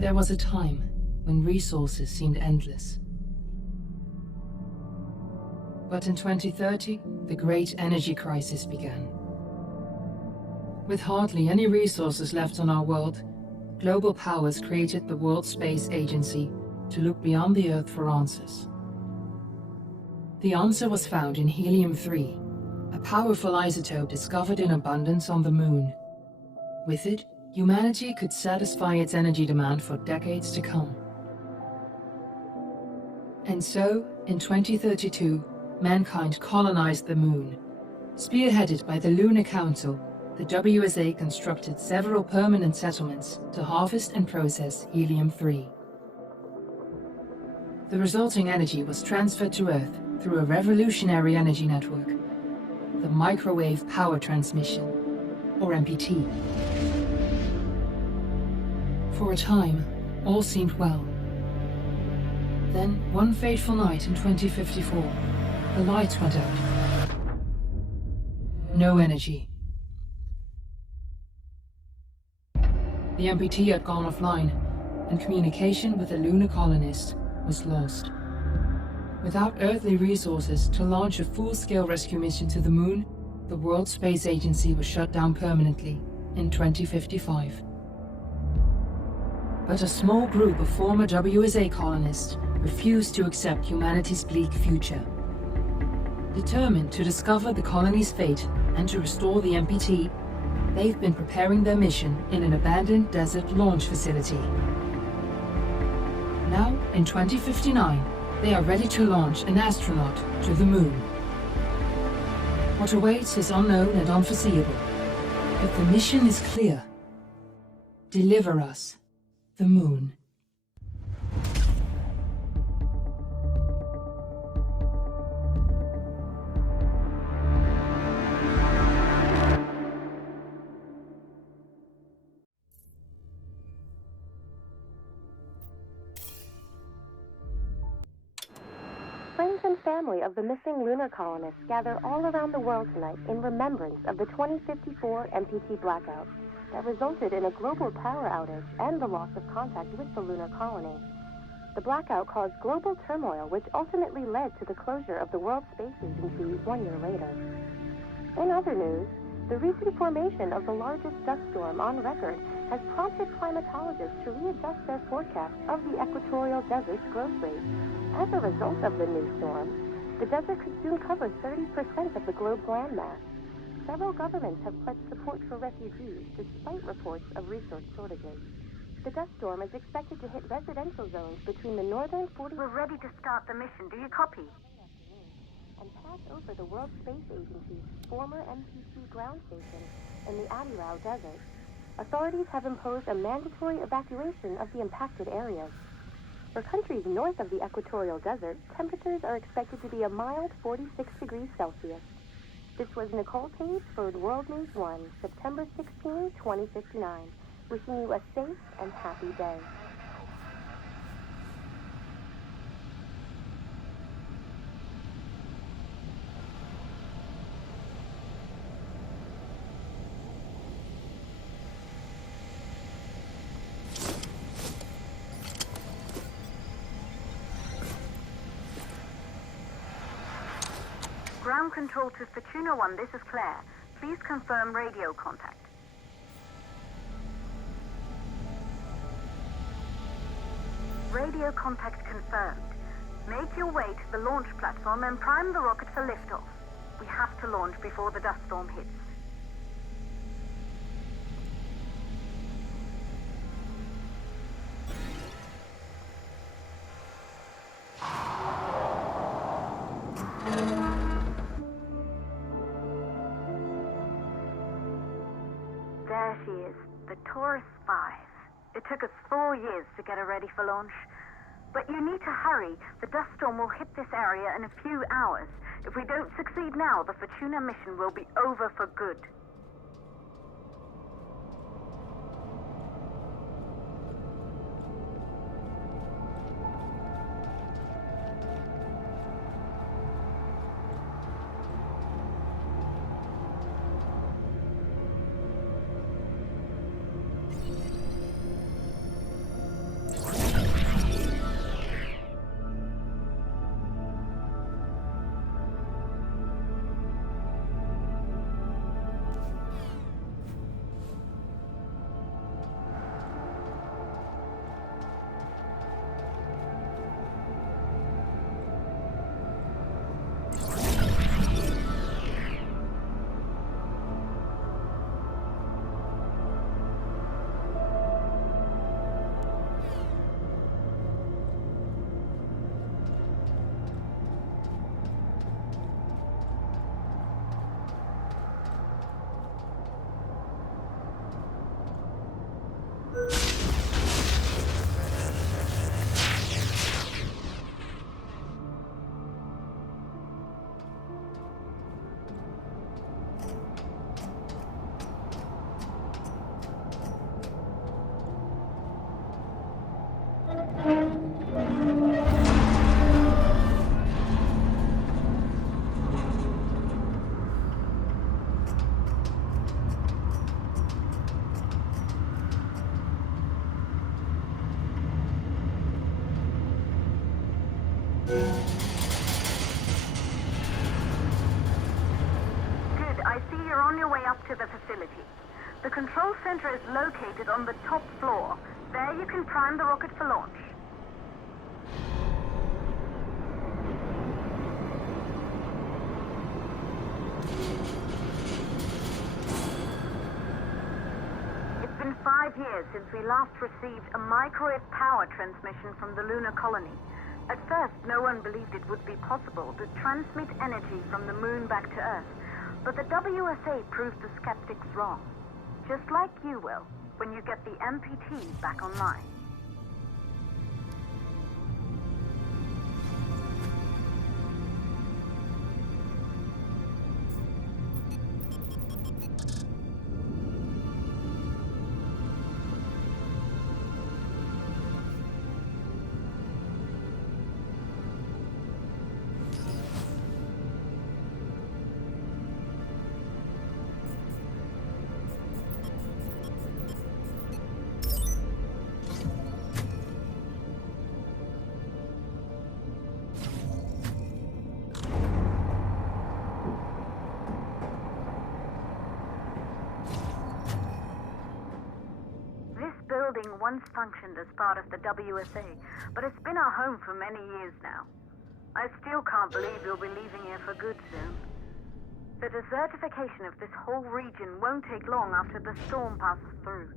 There was a time when resources seemed endless. But in 2030, the great energy crisis began. With hardly any resources left on our world, global powers created the World Space Agency to look beyond the Earth for answers. The answer was found in helium-3, a powerful isotope discovered in abundance on the Moon. With it, humanity could satisfy its energy demand for decades to come. And so, in 2032, mankind colonized the Moon. Spearheaded by the Lunar Council, the WSA constructed several permanent settlements to harvest and process helium-3. The resulting energy was transferred to Earth through a revolutionary energy network, the Microwave Power Transmission, or MPT. For a time, all seemed well. Then, one fateful night in 2054, the lights went out. No energy. The MPT had gone offline, and communication with the lunar colonist was lost. Without earthly resources to launch a full-scale rescue mission to the Moon, the World Space Agency was shut down permanently in 2055. But a small group of former WSA colonists refused to accept humanity's bleak future. Determined to discover the colony's fate and to restore the MPT, they've been preparing their mission in an abandoned desert launch facility. Now, in 2059, they are ready to launch an astronaut to the Moon. What awaits is unknown and unforeseeable, but the mission is clear. Deliver us the Moon. Friends and family of the missing lunar colonists gather all around the world tonight in remembrance of the 2054 MPT blackout that resulted in a global power outage and the loss of contact with the lunar colony. The blackout caused global turmoil, which ultimately led to the closure of the World Space Agency 1 year later. In other news, the recent formation of the largest dust storm on record has prompted climatologists to readjust their forecast of the equatorial desert's growth rate. As a result of the new storm, the desert could soon cover 30% of the globe's landmass. Several governments have pledged support for refugees despite reports of resource shortages. The dust storm is expected to hit residential zones between the northern 40... We're ready to start the mission. Do you copy? ...and pass over the World Space Agency's former MPT ground station in the Adirau Desert. Authorities have imposed a mandatory evacuation of the impacted areas. For countries north of the equatorial desert, temperatures are expected to be a mild 46 degrees Celsius. This was Nicole Page for World News 1, September 16, 2059. Wishing you a safe and happy day. Ground control to Fortuna 1, this is Claire. Please confirm radio contact. Radio contact confirmed. Make your way to the launch platform and prime the rocket for liftoff. We have to launch before the dust storm hits. There she is, the ps5. It took us 4 years to get her ready for launch. But you need to hurry. The dust storm will hit this area in a few hours. If we don't succeed now, the Fortuna mission will be over for good. Good, I see you're on your way up to the facility. The control center is located on the top floor. There you can prime the rocket for launch. It's been 5 years since we last received a microwave power transmission from the lunar colony. At first, no one believed it would be possible to transmit energy from the moon back to Earth. But the WSA proved the skeptics wrong. Just like you will, when you get the MPT back online. Building once functioned as part of the WSA, but it's been our home for many years now. I still can't believe you'll be leaving here for good soon. The desertification of this whole region won't take long after the storm passes through.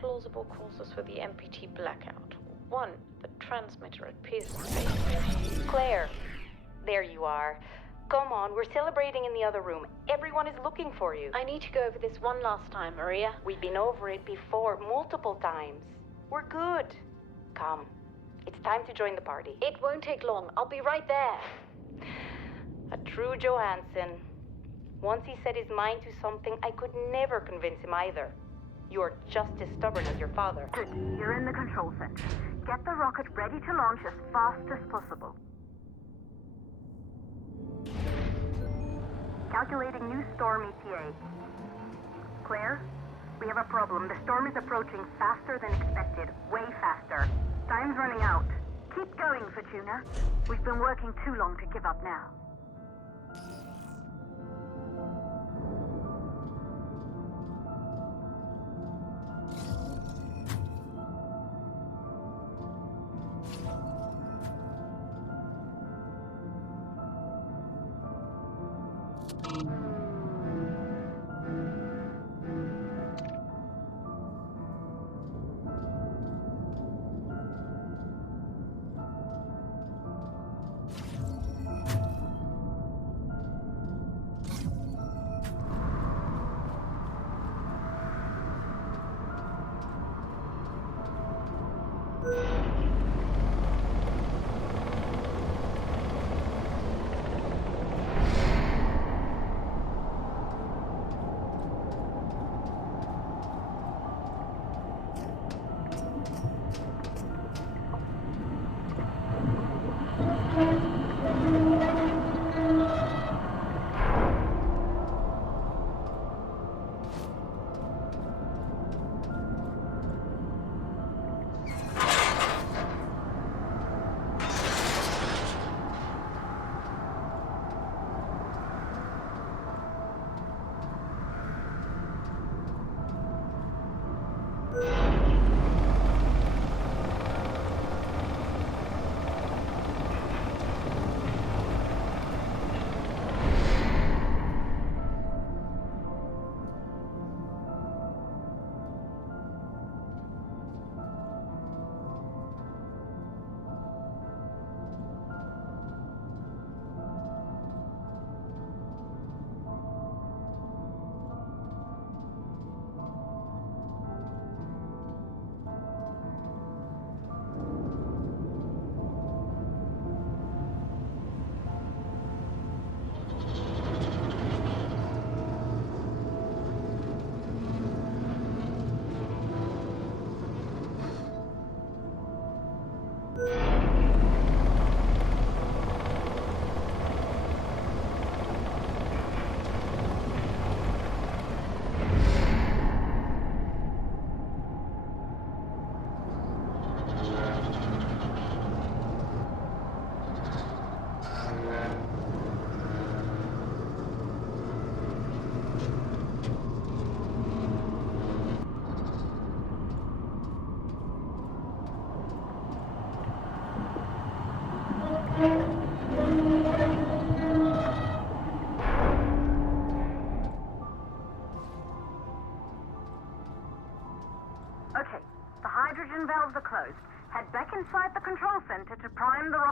Plausible causes for the MPT blackout. 1, the transmitter at ps5. Claire, there you are. Come on, we're celebrating in the other room. Everyone is looking for you. I need to go over this one last time, Maria. We've been over it before, multiple times. We're good. Come, it's time to join the party. It won't take long. I'll be right there. A true Johansson. Once he set his mind to something, I could never convince him either. You're just as stubborn as your father. Good. You're in the control center. Get the rocket ready to launch as fast as possible. Calculating new storm ETA. Claire, we have a problem. The storm is approaching faster than expected. Way faster. Time's running out. Keep going, Fortuna. We've been working too long to give up now.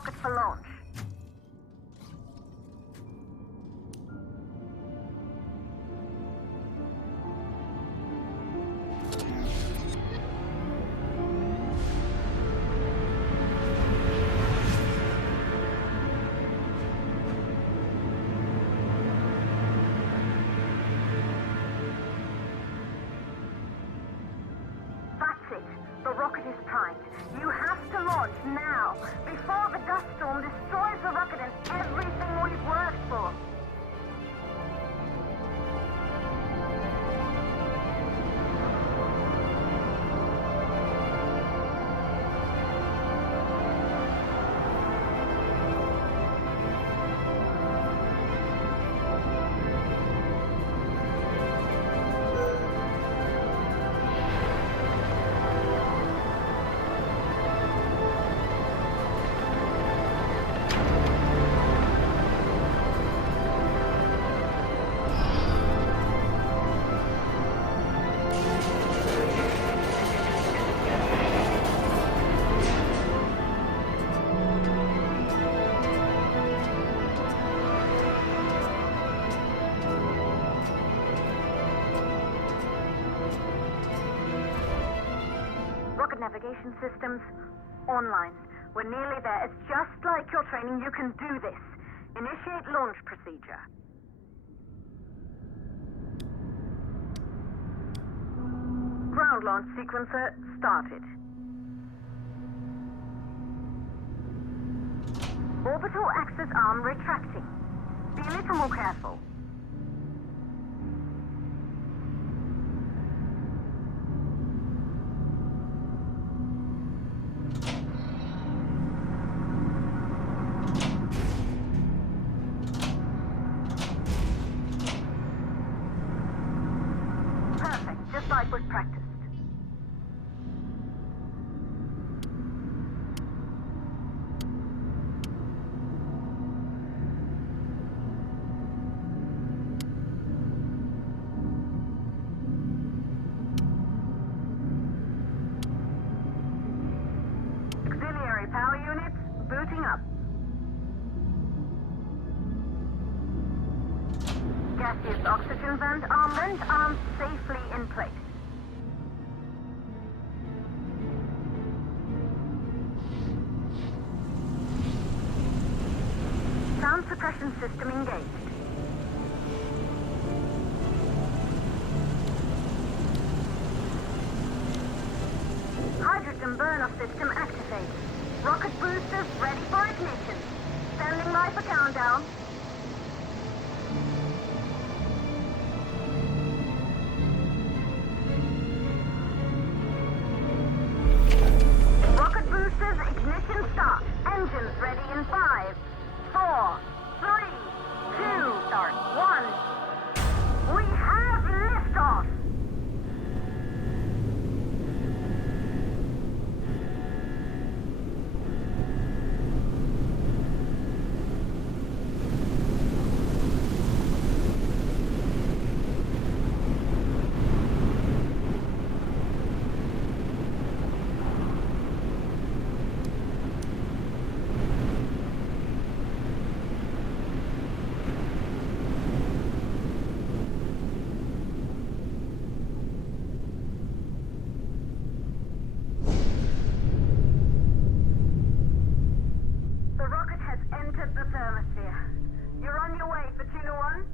rocket for launch. The rocket is primed. You have to launch now, before the dust storm destroys the rocket and everything we've worked for. Navigation systems online. We're nearly there. It's just like your training. You can do this. Initiate launch procedure. Ground launch sequencer started. Orbital axis arm retracting. Be a little more careful. Just like was practiced. Auxiliary power units booting up. Gaseous oxygen vent arms safely in place. Sound suppression system engaged. Hydrogen burn-off system activated. Rocket boosters ready for ignition. Standing by for countdown. Rocket boosters ignition start. Engines ready in 5, 4, 3, 2, start, 1. We have liftoff! The thermosphere. You're on your way for Tuna 1.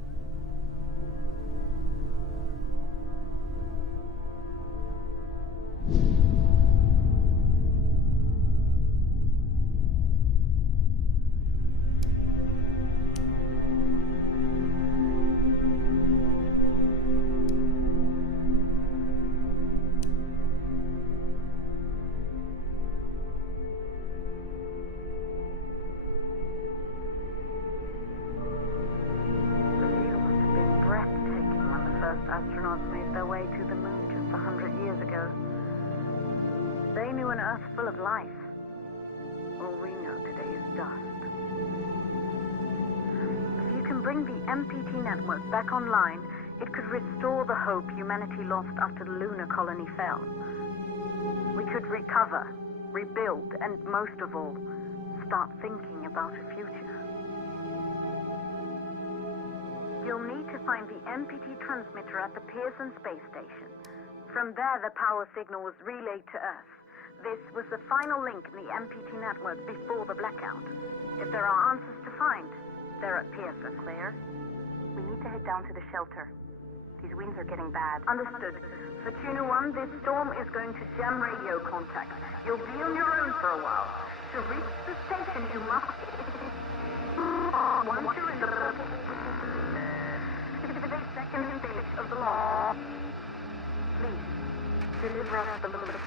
Astronauts made their way to the moon just 100 years ago. They knew an Earth full of life. All we know today is dust. If you can bring the MPT network back online, it could restore the hope humanity lost after the lunar colony fell. We could recover, rebuild, and most of all, start thinking about a future. You'll need to find the MPT transmitter at the Pearson space station. From there, the power signal was relayed to Earth. This was the final link in the MPT network before the blackout. If there are answers to find, they're at Pearson. Claire, we need to head down to the shelter. These winds are getting bad. Understood. For Tuna 1, this storm is going to jam radio contact. You'll be on your own for a while. To reach the station, you must... Once you're in the... 52nd stage of the launch. Please, deliver us the load.